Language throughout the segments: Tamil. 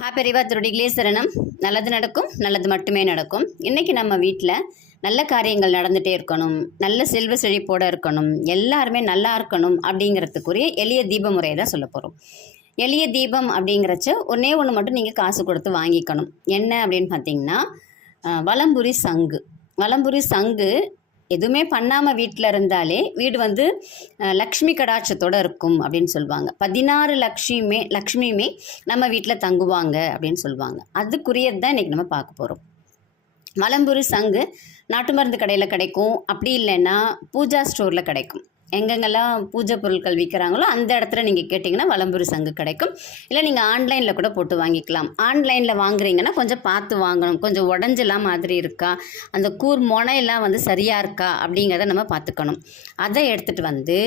பெரியவா திருடிகளே சரணம். நல்லது நடக்கும், நல்லது மட்டுமே நடக்கும். இன்றைக்கி நம்ம வீட்டில் நல்ல காரியங்கள் நடந்துகிட்டே இருக்கணும், நல்ல செல்வ செழிப்போடு இருக்கணும், எல்லாருமே நல்லா இருக்கணும் அப்படிங்கிறதுக்குரிய எளிய தீப முறையை தான் சொல்ல போகிறோம். எளிய தீபம் அப்படிங்கிறச்ச ஒன்றே ஒன்று மட்டும் நீங்கள் காசு கொடுத்து வாங்கிக்கணும். என்ன அப்படின்னு பார்த்தீங்கன்னா, வலம்புரி சங்கு. வலம்புரி சங்கு எதுவுமே பண்ணாமல் வீட்டில் இருந்தாலே வீடு லக்ஷ்மி கடாட்சத்தோடு இருக்கும் அப்படின்னு சொல்லுவாங்க. 16 லக்ஷ்மியுமே நம்ம வீட்டில் தங்குவாங்க அப்படின்னு சொல்லுவாங்க. அதுக்குரியது தான் இன்றைக்கி நம்ம பார்க்க போகிறோம். வலம்புரி சங்கு நாட்டு மருந்து கடையில் கிடைக்கும், அப்படி இல்லைன்னா பூஜா ஸ்டோரில் கிடைக்கும். எங்கெங்கெல்லாம் பூஜை பொருட்கள் விற்கிறாங்களோ அந்த இடத்துல நீங்கள் கேட்டிங்கன்னா வலம்புரி சங்கு கிடைக்கும். இல்லை நீங்கள் ஆன்லைனில் கூட போட்டு வாங்கிக்கலாம். ஆன்லைனில் வாங்குறீங்கன்னா கொஞ்சம் பார்த்து வாங்கணும். கொஞ்சம் உடஞ்செல்லாம் மாதிரி இருக்கா, அந்த கூர் முனையெல்லாம் சரியாக இருக்கா அப்படிங்கிறத நம்ம பார்த்துக்கணும். அதை எடுத்துகிட்டு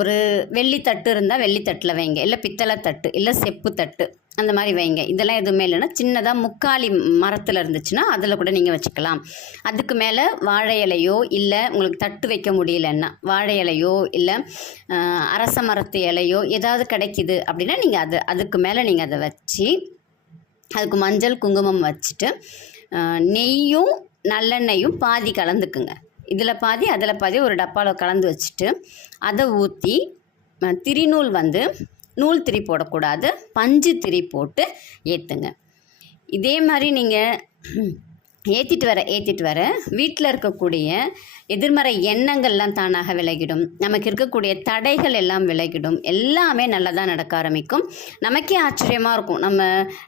ஒரு வெள்ளி தட்டு இருந்தால் வெள்ளி தட்டில் வைங்க, இல்லை பித்தளை தட்டு, இல்லை செப்பு தட்டு, அந்த மாதிரி வைங்க. இதெல்லாம் எதுவுமே இல்லைன்னா சின்னதாக முக்காலி மரத்தில் இருந்துச்சுன்னா அதில் கூட நீங்கள் வச்சுக்கலாம். அதுக்கு மேலே வாழை இலையோ, இல்லை உங்களுக்கு தட்டு வைக்க முடியலன்னா வாழை இலையோ, இல்லை அரச மரத்து இலையோ ஏதாவது கிடைக்கிது அப்படின்னா நீங்கள் அதுக்கு மேலே நீங்கள் அதை வச்சு அதுக்கு மஞ்சள் குங்குமம் வச்சுட்டு நெய்யும் நல்லெண்ணெயும் பாதி கலந்துக்குங்க. இதில் பாதி அதில் பாதி ஒரு டப்பாவில் கலந்து வச்சுட்டு அதை ஊற்றி திரிநூல் நூல் திரி போடக்கூடாது, பஞ்சு திரி போட்டு ஏற்றுங்க. இதே மாதிரி நீங்கள் ஏற்றிட்டு வர வீட்டில் இருக்கக்கூடிய எதிர்மறை எண்ணங்கள்லாம் தானாக விலகிடும். நமக்கு இருக்கக்கூடிய தடைகள் எல்லாம் விலகிடும். எல்லாமே நல்லதாக நடக்க ஆரம்பிக்கும். நமக்கே ஆச்சரியமாக இருக்கும்,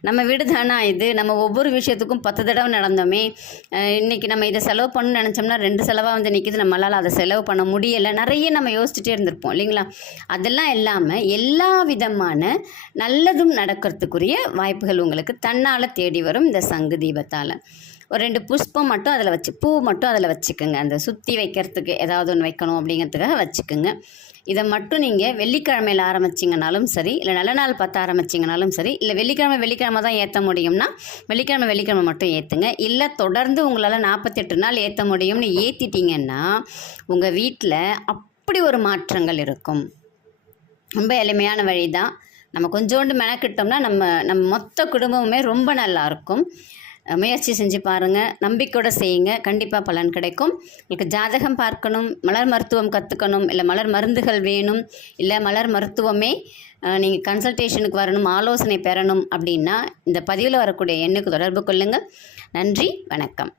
நம்ம வீடு தானா இது, நம்ம ஒவ்வொரு விஷயத்துக்கும் 10 தடவை நடந்தோமே, இன்றைக்கி நம்ம இதை செலவு பண்ணணும்னு நினச்சோம்னா 2 செலவாக நிற்கிது, நம்மளால் அதை செலவு பண்ண முடியலை, நிறைய நம்ம யோசிச்சுட்டே இருந்திருப்போம் இல்லைங்களா. அதெல்லாம் இல்லாமல் எல்லா விதமான நல்லதும் நடக்கிறதுக்குரிய வாய்ப்புகள் உங்களுக்கு தன்னால் தேடி வரும் இந்த சங்கு தீபத்தால். ஒரு 2 புஷ்பம் மட்டும் அதில் பூ மட்டும் அதில் வச்சுக்கோங்க. அந்த சுற்றி வைக்கிறதுக்கு ஏதாவது ஒன்று வைக்கணும் அப்படிங்கிறதுக்காக வச்சுக்கோங்க. இதை மட்டும் நீங்கள் வெள்ளிக்கிழமையில் ஆரம்பிச்சிங்கனாலும் சரி, இல்லை நல்ல நாள் பார்த்து ஆரம்பிச்சிங்கனாலும் சரி, இல்லை வெள்ளிக்கிழமை தான் ஏற்ற முடியும்னா வெள்ளிக்கிழமை மட்டும் ஏற்றுங்க. இல்லை தொடர்ந்து உங்களால் 48 நாள் ஏற்ற முடியும்னு ஏற்றிட்டிங்கன்னா உங்கள் வீட்டில் அப்படி ஒரு மாற்றங்கள் இருக்கும். ரொம்ப எளிமையான வழி தான். நம்ம கொஞ்சோண்டு மெனக்கிட்டோம்னா நம்ம மொத்த குடும்பமுமே ரொம்ப நல்லாயிருக்கும். முயற்சி செஞ்சு பாருங்கள், நம்பிக்கையோடு செய்யுங்க, கண்டிப்பாக பலன் கிடைக்கும். உங்களுக்கு ஜாதகம் பார்க்கணும், மலர் மருத்துவம் கற்றுக்கணும், இல்லை மலர் மருந்துகள் வேணும், இல்லை மலர் மருத்துவமே நீங்கள் கன்சல்டேஷனுக்கு வரணும், ஆலோசனை பெறணும் அப்படின்னா இந்த பதிவில் வரக்கூடிய எண்ணுக்கு தொடர்பு கொள்ளுங்கள். நன்றி, வணக்கம்.